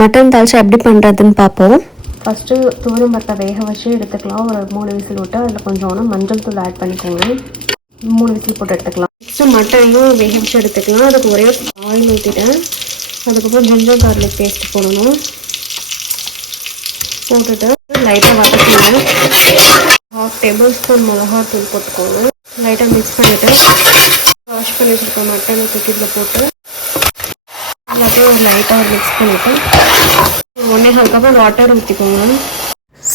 Mutton dalcha எப்படி பண்ணுறதுன்னு பார்ப்போம். ஃபஸ்ட்டு துவரம் பருப்பை வேக வச்சு எடுத்துக்கலாம். ஒரு 3 விசில் விட்டு அதில் கொஞ்சோண்டு மஞ்சள் தூள் ஆட் பண்ணிக்கோங்க. 3 விசில் போட்டு எடுத்துக்கலாம். நெக்ஸ்ட்டு மட்டனையும் வேக வச்சு எடுத்துக்கலாம். அதுக்கு ஒரே ஆயில் ஊற்றிட்டேன். அதுக்கப்புறம் ஜிஞ்சர் கார்லிக் பேஸ்ட் போடணும். போட்டுட்டு லைட்டாக வதக்கிடுங்க. 1/2 டேபிள் ஸ்பூன் மிளகாத்தூள் போட்டுக்கோங்க. லைட்டாக மிக்ஸ் பண்ணிவிட்டு வாஷ் பண்ணி வச்சுருக்க மட்டனை தூக்கியில் போட்டு எல்லாத்தையும் ஒரு லைட்டாக மிக்ஸ் பண்ணிவிட்டு 1.5 கப் வாட்டர் ஊற்றிக்கோங்க.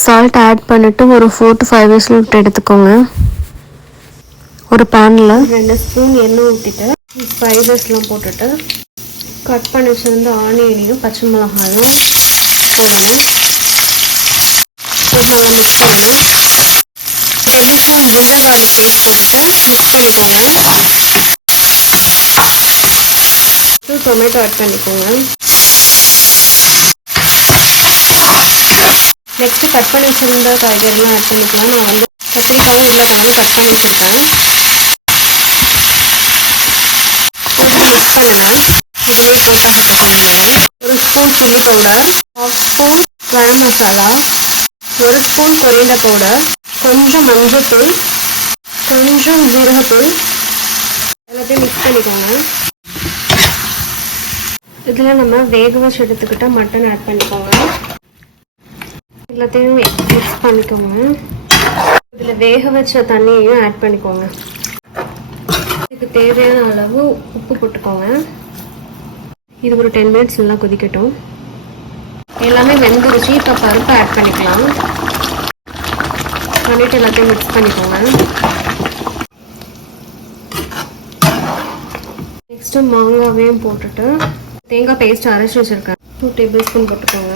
சால்ட் ஆட் பண்ணிவிட்டு ஒரு 4 to 5 விசில் விட்டு எடுத்துக்கோங்க. ஒரு பேனில் 2 ஸ்பூன் எண்ணெய் ஊற்றிட்டு ஸ்பைசஸ்லாம் போட்டுட்டு கட் பண்ணி வச்சுருந்த ஆனியனையும் பச்சை மிளகாயும் போடணும். போட்டு நல்லா மிக்ஸ் பண்ணுங்கள். Tablespoon ginger garlic paste போட்டுட்டு மிக்ஸ் பண்ணிக்கோங்க. டொமேட்டோ ஆட் பண்ணிக்கோங்க. நெக்ஸ்ட்டு கட் பண்ணி வச்சுருந்த காய்கறிலாம் ஆட் பண்ணிக்கலாம். நான் வந்து கத்திரிக்காயும் உருளைக்கிழங்கும் கட் பண்ணி வச்சுருக்கேன். போட்டு மிக்ஸ் பண்ணுங்கள். இதுலேயே போட்டால் பண்ணிக்கோங்க. ஒரு spoon chilli powder, 1/2 spoon garam masala, 1 spoon coriander powder, கொஞ்சம் மஞ்சள்தூள், கொஞ்சம் ஜீரகத்தூள் எல்லாத்தையும் மிக்ஸ் பண்ணிக்கோங்க. இதில் நம்ம வேக வச்சு எடுத்துக்கிட்ட மட்டன் ஆட் பண்ணிக்கோங்க. எல்லாத்தையும் மிக்ஸ் பண்ணிக்கோங்க. இதில் வேக வச்ச தண்ணியையும் ஆட் பண்ணிக்கோங்க. இதுக்கு தேவையான அளவு உப்பு போட்டுக்கோங்க. இது ஒரு 10 மினிட்ஸ் நல்லா கொதிக்கட்டும். எல்லாமே வெந்துருச்சு. இப்போ பருப்பு ஆட் பண்ணிக்கலாம். பண்ணிவிட்டு எல்லாத்தையும் மிக்ஸ் பண்ணிக்கோங்க. நெக்ஸ்ட்டு மாங்காவையும் போட்டுட்டு தேங்காய் பேஸ்ட் அரைச்சி வச்சுருக்கேன். 2 டேபிள் ஸ்பூன் போட்டுக்கோங்க.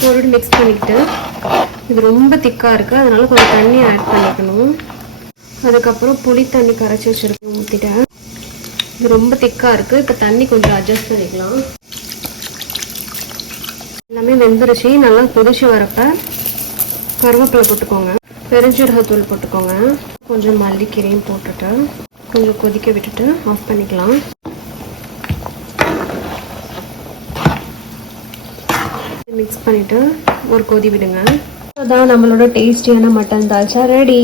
போட்டு மிக்ஸ் பண்ணிக்கிட்டு இது ரொம்ப திக்காக இருக்குது, அதனால கொஞ்சம் தண்ணி ஆட் பண்ணிக்கணும். அதுக்கப்புறம் புளி தண்ணி கரைச்சி வச்சுருக்கேன், ஊற்றிட்டேன். இது ரொம்ப திக்காக இருக்குது. இப்போ தண்ணி கொஞ்சம் அட்ஜஸ்ட் பண்ணிக்கலாம். எல்லாமே வெந்துருச்சு. நல்லா கொதிச்சு வரப்போ கருவேப்பிலை போட்டுக்கோங்க. பெருஞ்சீரகத்தூள் போட்டுக்கோங்க. கொஞ்சம் மல்லிக்கீரையும் போட்டுட்டு கொஞ்சம் கொதிக்க விட்டுட்டு ஆஃப் பண்ணிக்கலாம். மிக்ஸ் பண்ணிவிட்டு ஒரு கொதி விடுங்க. அதான் நம்மளோட டேஸ்டியான மட்டன் தால்ச்சா ரெடி.